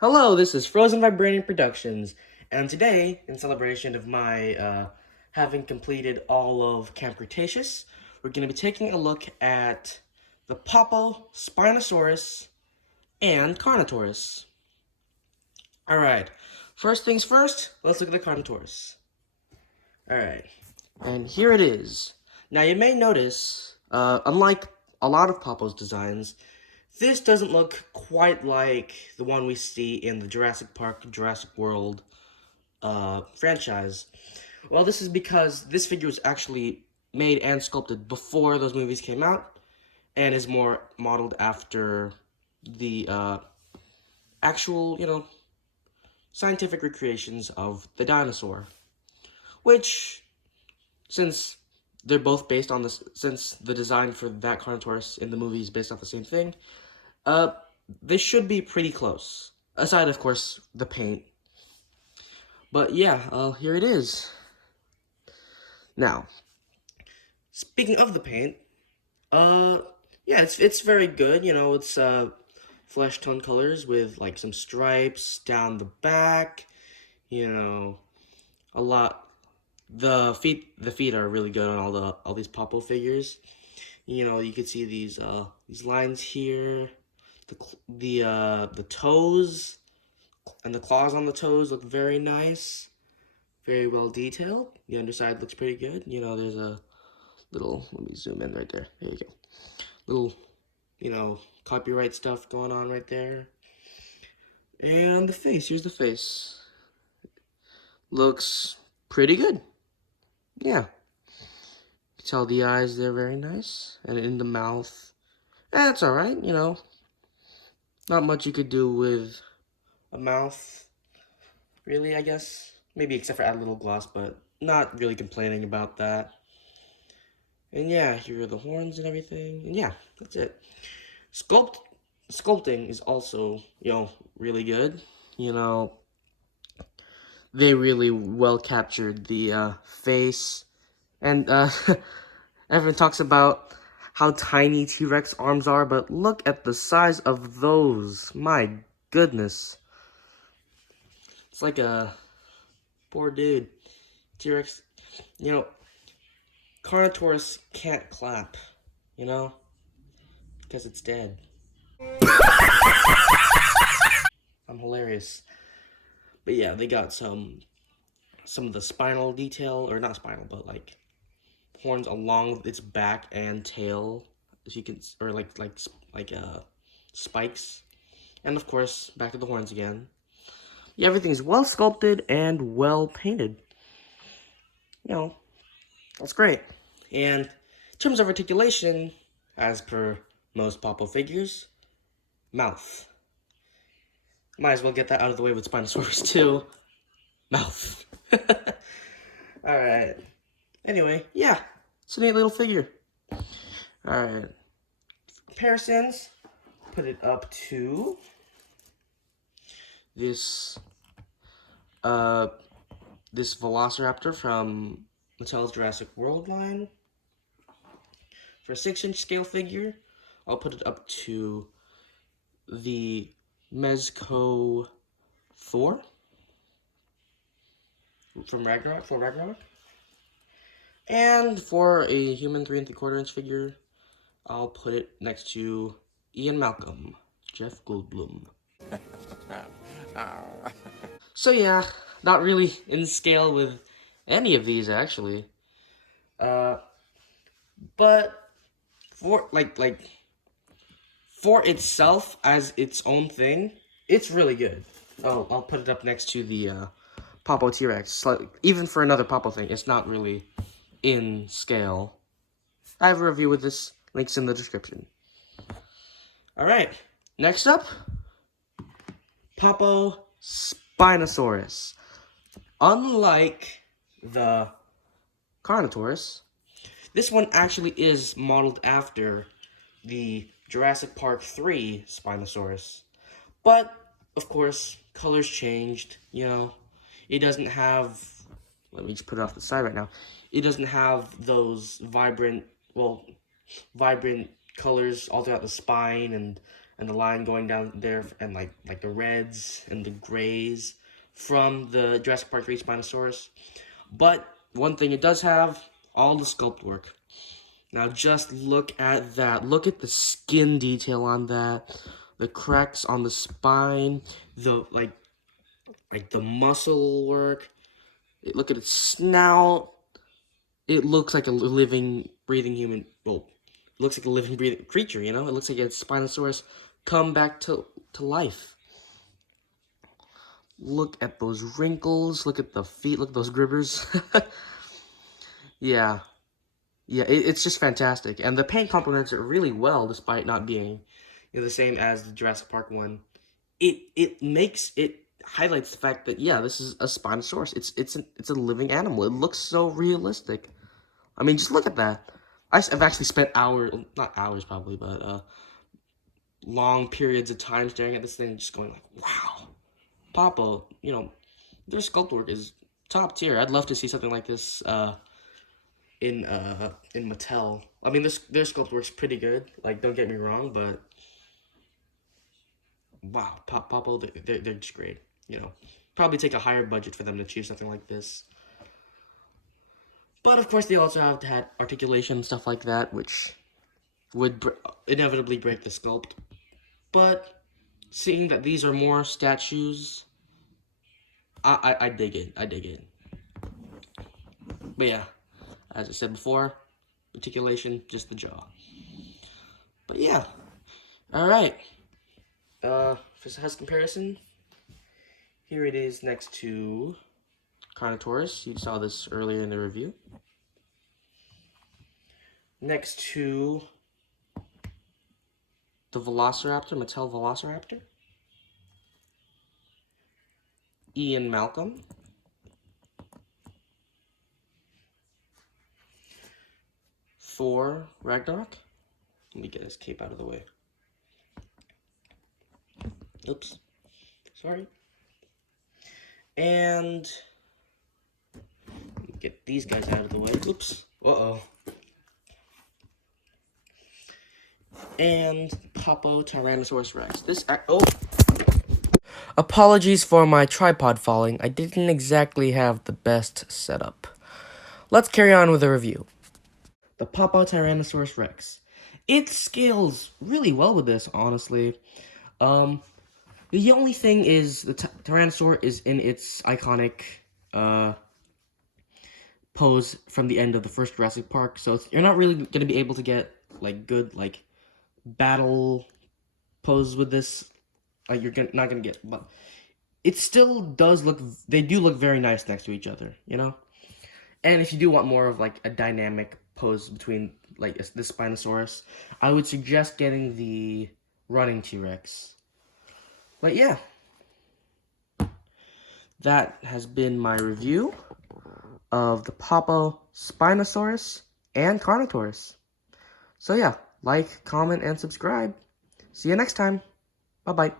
Hello, this is Frozen Vibranium Productions, and today, in celebration of my having completed all of Camp Cretaceous, we're going to be taking a look at the Papo Spinosaurus and Carnotaurus. Alright, first things first, let's look at the Carnotaurus. Alright, and here it is. Now you may notice, unlike a lot of Papo's designs, this doesn't look quite like the one we see in the Jurassic Park, Jurassic World franchise. Well, this is because this figure was actually made and sculpted before those movies came out, and is more modeled after the actual, scientific recreations of the dinosaur. Which, since they're both based on this, since the design for that Carnotaurus in the movie is based off the same thing, they should be pretty close. Aside, of course, the paint. But yeah, here it is. Now, speaking of the paint, yeah, it's very good. It's flesh tone colors with like some stripes down the back. A lot. The feet are really good on all these Papo figures. You can see these lines here. The toes and the claws on the toes look very nice, very well detailed. The underside looks pretty good. There's a little, let me zoom in right there. There you go. Little, copyright stuff going on right there. And the face, here's the face. Looks pretty good. Yeah. You can tell the eyes, they're very nice. And in the mouth, that's alright, Not much you could do with a mouth, really, I guess. Maybe except for add a little gloss, but not really complaining about that. And yeah, here are the horns and everything. And yeah, that's it. Sculpting is also, really good. They really well captured the face. And everyone talks about how tiny T-Rex arms are, but look at the size of those. My goodness. It's like a poor dude. T-Rex, Carnotaurus can't clap, because it's dead. I'm hilarious. But yeah, they got some of the spinal detail, or not spinal, but like horns along its back and tail, as you can, or like spikes. And of course, back to the horns again. Yeah, everything's well sculpted and well painted. That's great. And in terms of articulation, as per most Papo figures, mouth. Might as well get that out of the way with Spinosaurus too. Mouth. Alright. Anyway, yeah. It's a neat little figure. Alright. Comparisons. Put it up to this this Velociraptor from Mattel's Jurassic World line. For a 6-inch scale figure, I'll put it up to the Mezco Thor from Ragnarok. And for a human 3 3/4-inch figure, I'll put it next to Ian Malcolm, Jeff Goldblum. So yeah, not really in scale with any of these actually. But for for itself as its own thing, it's really good. I'll put it up next to the Papo T-Rex. Even for another Papo thing, it's not really in scale. I have a review with this. Links in the description. Alright, next up, Papo Spinosaurus. Unlike the Carnotaurus, this one actually is modeled after the Jurassic Park 3 Spinosaurus. But, of course, colors changed, It doesn't have, let me just put it off the side right now. It doesn't have those vibrant colors all throughout the spine and and the line going down there, and like the reds and the grays from the Jurassic Park 3 Spinosaurus. But one thing it does have, all the sculpt work. Now just look at that. Look at the skin detail on that. The cracks on the spine, the like the muscle work. Look at its snout. It looks like a living, breathing human. Well, it looks like a living, breathing creature, you know? It looks like a Spinosaurus come back to life. Look at those wrinkles. Look at the feet. Look at those grippers. Yeah. Yeah, it's just fantastic. And the paint complements it really well, despite not being the same as the Jurassic Park one. It highlights the fact that, yeah, this is a Spinosaurus. It's a living animal. It looks so realistic. I mean, just look at that. I've actually spent hours, not hours probably, but long periods of time staring at this thing, just going like, wow. Papo, their sculpt work is top tier. I'd love to see something like this in Mattel. I mean, their sculpt work's pretty good. Like, don't get me wrong, but wow, Papo, they're just great. Probably take a higher budget for them to achieve something like this. But of course, they also have had articulation and stuff like that, which would inevitably break the sculpt. But seeing that these are more statues, I dig it. I dig it. But yeah, as I said before, articulation, just the jaw. But yeah, all right. For size comparison, here it is next to Carnotaurus. You saw this earlier in the review. Next to the Velociraptor, Mattel Velociraptor. Ian Malcolm. Thor Ragnarok. Let me get his cape out of the way. Oops. Sorry. And get these guys out of the way. Oops. Uh-oh. And Papo Tyrannosaurus Rex. Apologies for my tripod falling. I didn't exactly have the best setup. Let's carry on with the review. The Papo Tyrannosaurus Rex. It scales really well with this, honestly. The only thing is the Tyrannosaur is in its iconic pose from the end of the first Jurassic Park, so you're not really going to be able to get good battle pose with this. You're not going to get, but it still does look. They do look very nice next to each other, And if you do want more of a dynamic pose between the Spinosaurus, I would suggest getting the running T-Rex. But yeah, that has been my review of the Papo Spinosaurus and Carnotaurus. So yeah, like, comment, and subscribe. See you next time. Bye-bye.